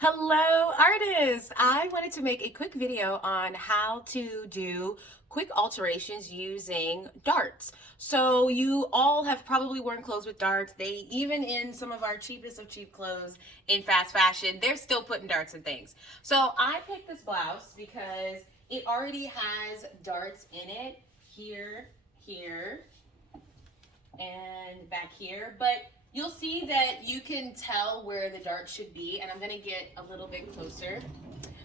Hello, artists! I wanted to make a quick video on how to do quick alterations using darts. So you all have probably worn clothes with darts. Even in some of our cheapest of cheap clothes in fast fashion, they're still putting darts in things. So I picked this blouse because it already has darts in it here, here, and back here, but you'll see that you can tell where the dart should be, and I'm gonna get a little bit closer.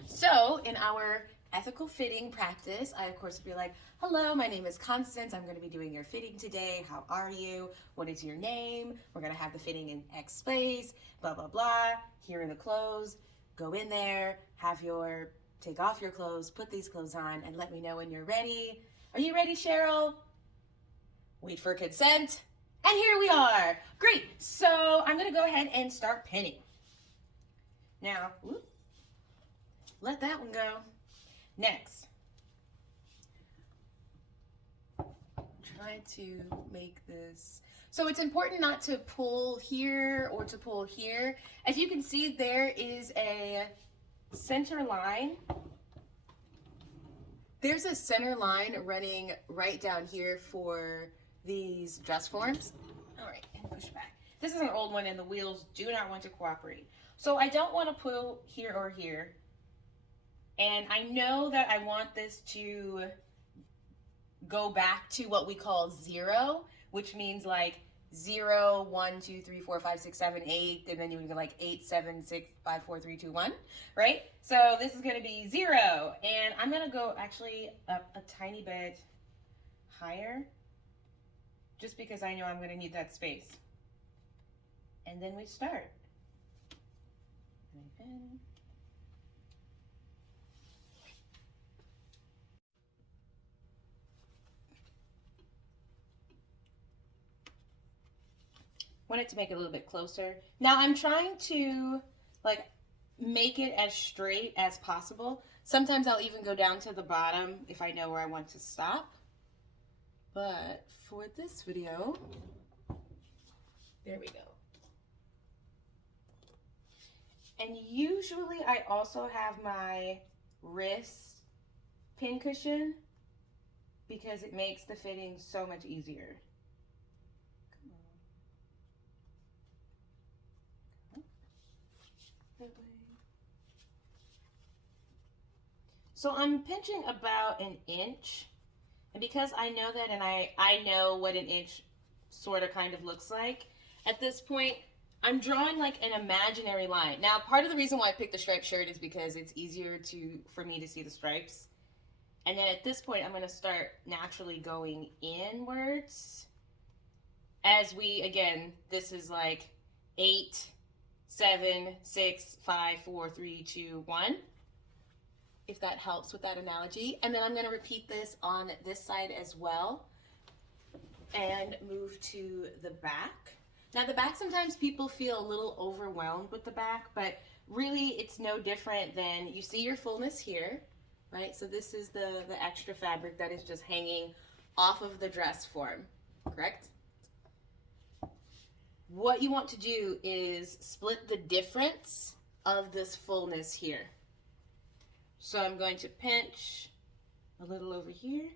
So in our ethical fitting practice, I of course would be like, hello, my name is Constance. I'm gonna be doing your fitting today. How are you? What is your name? We're gonna have the fitting in X space, blah, blah, blah. Here are the clothes. Go in there, take off your clothes, put these clothes on, and let me know when you're ready. Are you ready, Cheryl? Wait for consent. And here we are. Great. So I'm going to go ahead and start pinning. Now, let that one go. Next, try to make this. So it's important not to pull here or to pull here. As you can see, there is a center line. There's a center line running right down here for these dress forms. All right, and push back. This is an old one and the wheels do not want to cooperate. So I don't want to pull here or here. And I know that I want this to go back to what we call 0, which means like 0, 1, 2, 3, 4, 5, 6, 7, 8, and then you would go like 8, 7, 6, 5, 4, 3, 2, 1, right? So this is going to be 0, and I'm going to go actually up a tiny bit higher, just because I know I'm going to need that space. And then we start. Want it to make it a little bit closer. Now I'm trying to make it as straight as possible. Sometimes I'll even go down to the bottom if I know where I want to stop. But for this video, there we go. And usually I also have my wrist pin cushion because it makes the fitting so much easier. So I'm pinching about an inch. And because I know that, and I know what an inch sort of kind of looks like, at this point, I'm drawing like an imaginary line. Now, part of the reason why I picked the striped shirt is because it's easier for me to see the stripes. And then at this point, I'm going to start naturally going inwards. As again, this is like 8, 7, 6, 5, 4, 3, 2, 1. If that helps with that analogy. And then I'm going to repeat this on this side as well and move to the back. Now the back, sometimes people feel a little overwhelmed with the back, but really it's no different than, you see your fullness here, right? So this is the extra fabric that is just hanging off of the dress form, correct? What you want to do is split the difference of this fullness here. So I'm going to pinch a little over here.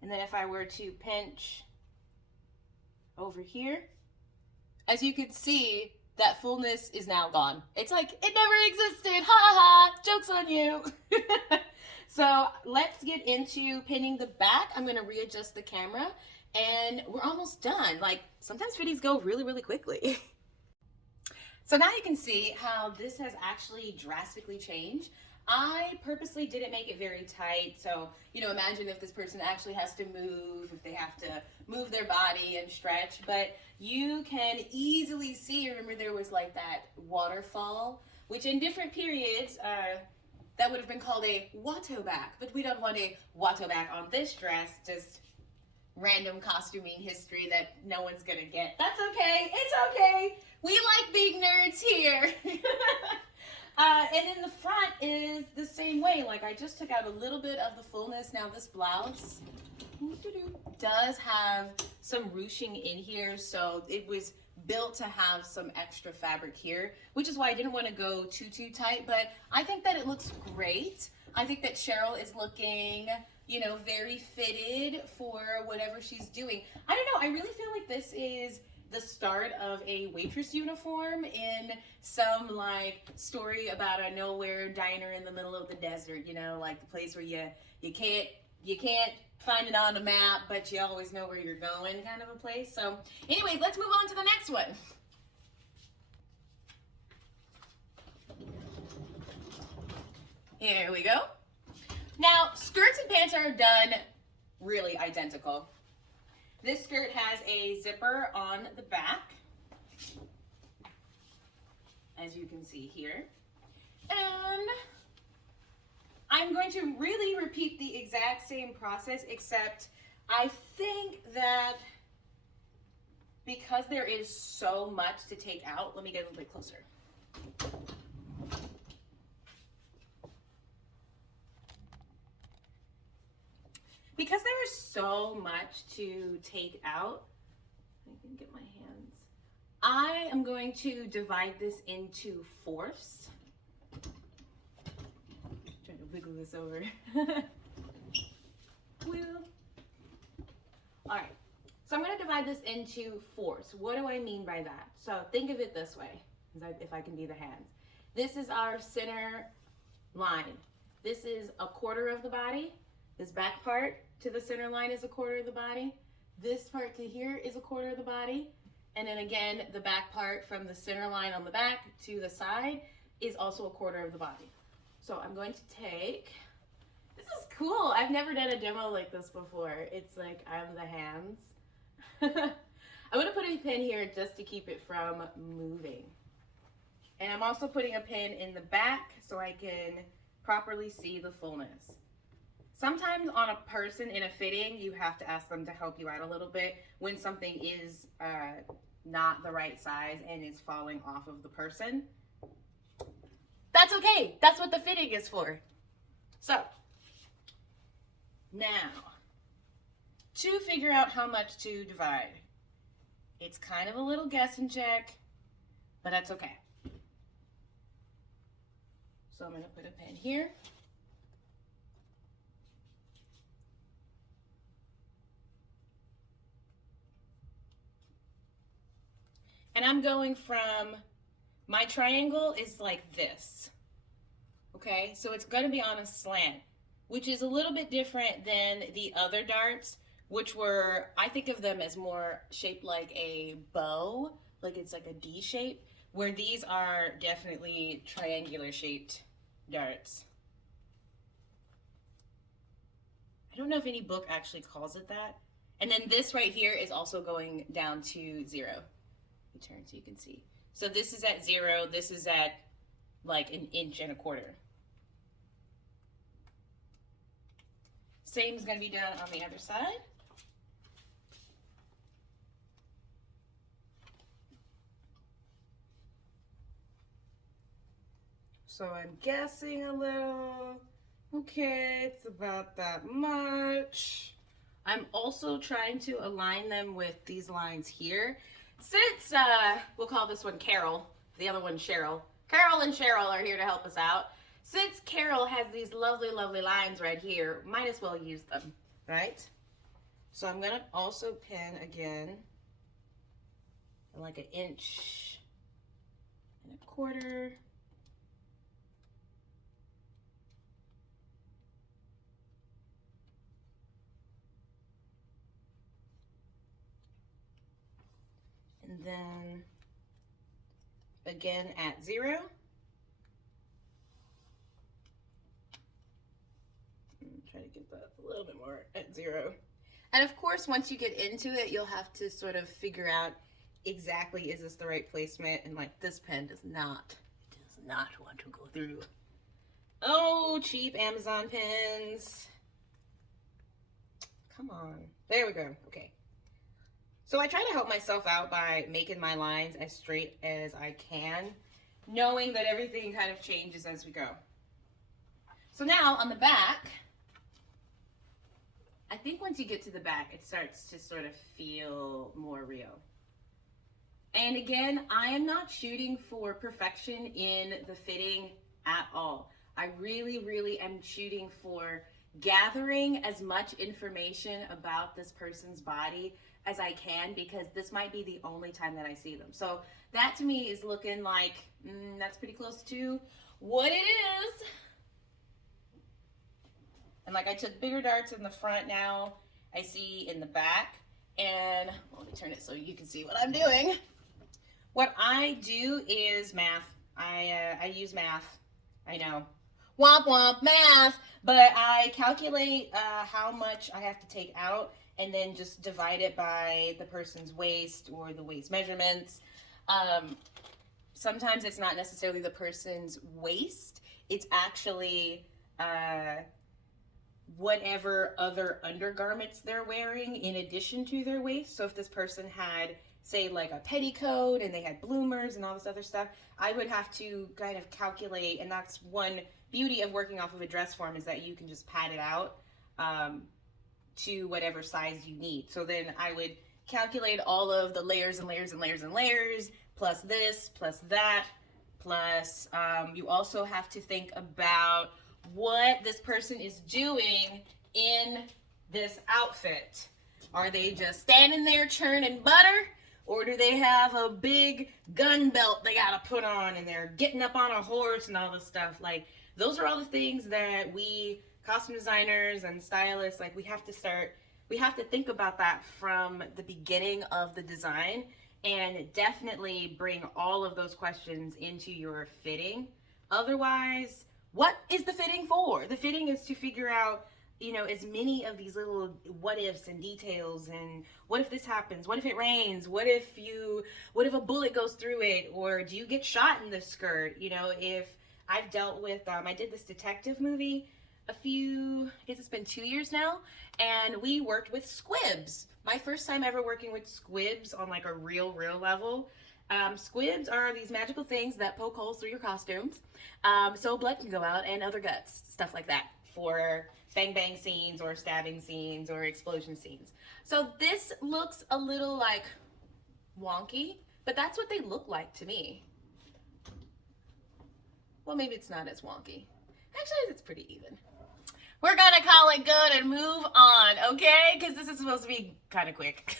And then if I were to pinch over here, as you can see, that fullness is now gone. It's like, it never existed, ha ha ha, joke's on you. So let's get into pinning the back. I'm gonna readjust the camera and we're almost done. Like, sometimes fittings go really, really quickly. So now you can see how this has actually drastically changed. I purposely didn't make it very tight. So, imagine if this person actually has to move, if they have to move their body and stretch, but you can easily see, remember there was like that waterfall, which in different periods, that would have been called a watto back, but we don't want a watto back on this dress, just random costuming history that no one's gonna get. That's okay, it's okay. We like being nerds here. And in the front is the same way. Like, I just took out a little bit of the fullness. Now this blouse does have some ruching in here, so it was built to have some extra fabric here, which is why I didn't want to go too tight, but I think that it looks great. I think that Cheryl is looking, you know, very fitted for whatever she's doing. I don't know, I really feel like this is the start of a waitress uniform in some like story about a nowhere diner in the middle of the desert, you know, like the place where you can't find it on a map, but you always know where you're going, kind of a place. So anyways, let's move on to the next one. Here we go. Now, skirts and pants are done really identical. This skirt has a zipper on the back, as you can see here. And I'm going to really repeat the exact same process, except I think that because there is so much to take out, let me get a little bit closer. Because there is so much to take out, I can get my hands. I am going to divide this into fourths. Trying to wiggle this over. All right, so I'm going to divide this into fourths. What do I mean by that? So think of it this way, if I can be the hands. This is our center line. This is a quarter of the body. This back part to the center line is a quarter of the body. This part to here is a quarter of the body. And then again, the back part from the center line on the back to the side is also a quarter of the body. So I'm going to take, this is cool. I've never done a demo like this before. It's like I'm the hands. I'm gonna put a pin here just to keep it from moving. And I'm also putting a pin in the back so I can properly see the fullness. Sometimes on a person in a fitting, you have to ask them to help you out a little bit when something is not the right size and is falling off of the person. That's okay. That's what the fitting is for. So, now, to figure out how much to divide. It's kind of a little guess and check, but that's okay. So I'm going to put a pin here. And I'm going from, my triangle is like this, okay? So it's gonna be on a slant, which is a little bit different than the other darts, which were, I think of them as more shaped like a bow, like it's like a D shape, where these are definitely triangular shaped darts. I don't know if any book actually calls it that. And then this right here is also going down to 0. Turn so you can see. So this is at 0, this is at like 1.25 inches. Same is going to be done on the other side. So I'm guessing a little. Okay, it's about that much. I'm also trying to align them with these lines here. Since, we'll call this one Carol, the other one Cheryl. Carol and Cheryl are here to help us out. Since Carol has these lovely, lovely lines right here, might as well use them, right? So I'm gonna also pin again, like 1.25 inches. And then again at 0. Try to get that a little bit more at 0. And of course, once you get into it, you'll have to sort of figure out exactly, is this the right placement? And like this pen does not want to go through. Oh, cheap Amazon pens. Come on. There we go. Okay. So I try to help myself out by making my lines as straight as I can, knowing that everything kind of changes as we go. So now on the back, I think once you get to the back, it starts to sort of feel more real. And again, I am not shooting for perfection in the fitting at all. I really am shooting for gathering as much information about this person's body as I can, because this might be the only time that I see them. So that to me is looking like, that's pretty close to what it is. And like I took bigger darts in the front, now I see in the back. And let me turn it so you can see what I'm doing. What I do is math. I use math. I know. Womp womp math. But I calculate how much I have to take out and then just divide it by the person's waist or the waist measurements. Sometimes it's not necessarily the person's waist. It's actually whatever other undergarments they're wearing in addition to their waist. So if this person had, say, like a petticoat and they had bloomers and all this other stuff, I would have to kind of calculate, and that's one beauty of working off of a dress form, is that you can just pad it out to whatever size you need. So then I would calculate all of the layers and layers and layers and layers, plus this, plus that, plus you also have to think about what this person is doing in this outfit. Are they just standing there churning butter? Or do they have a big gun belt they gotta put on and they're getting up on a horse and all this stuff? Like, those are all the things that we costume designers and stylists, like, we have to think about that from the beginning of the design, and definitely bring all of those questions into your fitting. Otherwise, what is the fitting for? The fitting is to figure out, you know, as many of these little what ifs and details, and what if this happens? What if it rains? What if a bullet goes through it? Or do you get shot in the skirt? You know, if I've dealt with, I did this detective movie I guess it's been 2 years now, and we worked with squibs. My first time ever working with squibs on like a real level. Squibs are these magical things that poke holes through your costumes, so blood can go out, and other guts, stuff like that, for bang scenes or stabbing scenes or explosion scenes. So this looks a little like wonky, but that's what they look like to me. Well, maybe it's not as wonky. Actually, it's pretty even. We're gonna call it good and move on, okay? Because this is supposed to be kind of quick.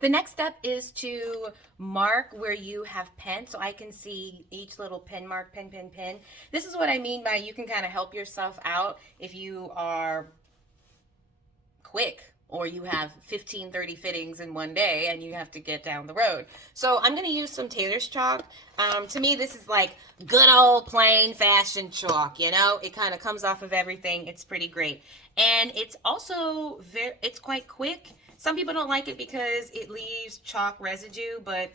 The next step is to mark where you have pinned, so I can see each little pin mark, pin. This is what I mean by you can kind of help yourself out if you are quick, or you have 15, 30 fittings in one day and you have to get down the road. So I'm going to use some Taylor's chalk. To me, this is like good old plain fashion chalk, you know? It kind of comes off of everything. It's pretty great. And it's also it's quite quick. Some people don't like it because it leaves chalk residue, but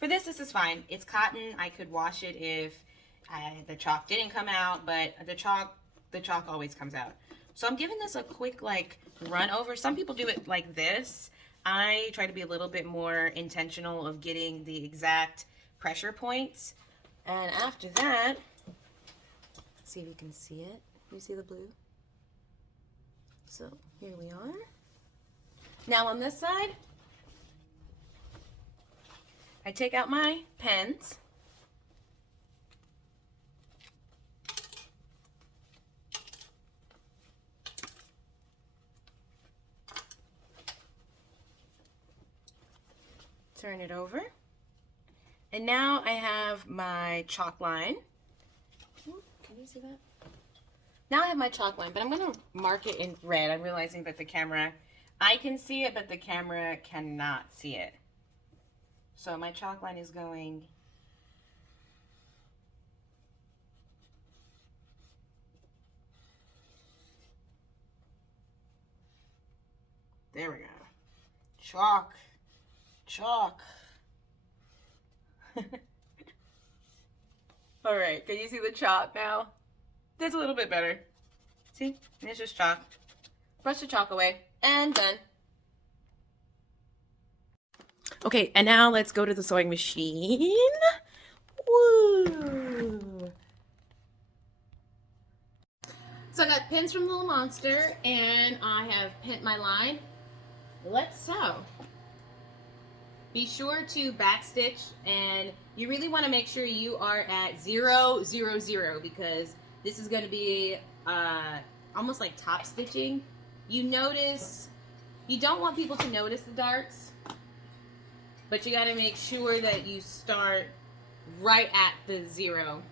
for this is fine. It's cotton. I could wash it if the chalk didn't come out, but the chalk always comes out. So I'm giving this a quick like run over. Some people do it like this. I try to be a little bit more intentional of getting the exact pressure points. And after that, let's see if you can see it. You see the blue? So here we are. Now on this side, I take out my pens. Turn it over. And now I have my chalk line. Ooh, can you see that? Now I have my chalk line, but I'm going to mark it in red. I'm realizing that the camera, I can see it, but the camera cannot see it. So my chalk line is going there we go. Chalk. Chalk. All right, can you see the chalk now? That's a little bit better. See, and it's just chalk. Brush the chalk away, and done. Okay, and now let's go to the sewing machine. Woo! So I got pins from Little Monster, and I have pinned my line. Let's sew. Be sure to backstitch, and you really want to make sure you are at 0, 0, 0, because this is going to be almost like top stitching. You don't want people to notice the darts, but you got to make sure that you start right at the 0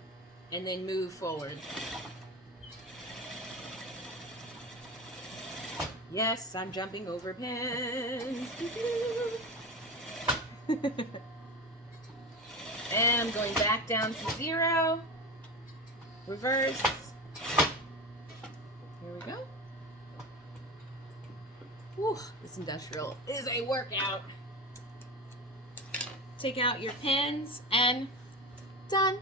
and then move forward. Yes, I'm jumping over pins. And I'm going back down to 0. Reverse. Here we go. Whew, this industrial is a workout. Take out your pins and done.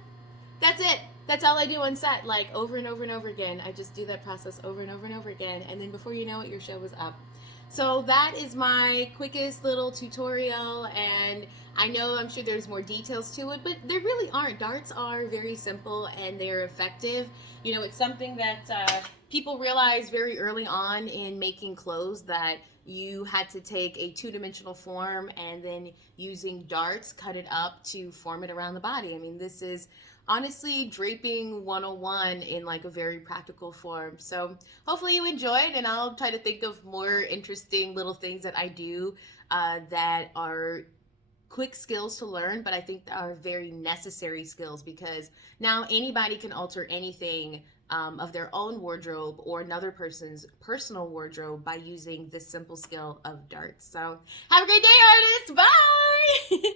That's it. That's all I do on set, like over and over and over again. I just do that process over and over and over again, and then before you know it, your show is up. So that is my quickest little tutorial, and I'm sure there's more details to it, but there really aren't. Darts are very simple and they're effective. You know, it's something that people realize very early on in making clothes, that you had to take a two-dimensional form and then using darts cut it up to form it around the body. I mean, this is honestly draping 101 in like a very practical form. So hopefully you enjoyed, and I'll try to think of more interesting little things that I do that are quick skills to learn, but I think are very necessary skills, because now anybody can alter anything of their own wardrobe or another person's personal wardrobe by using this simple skill of darts. So have a great day, artists. Bye.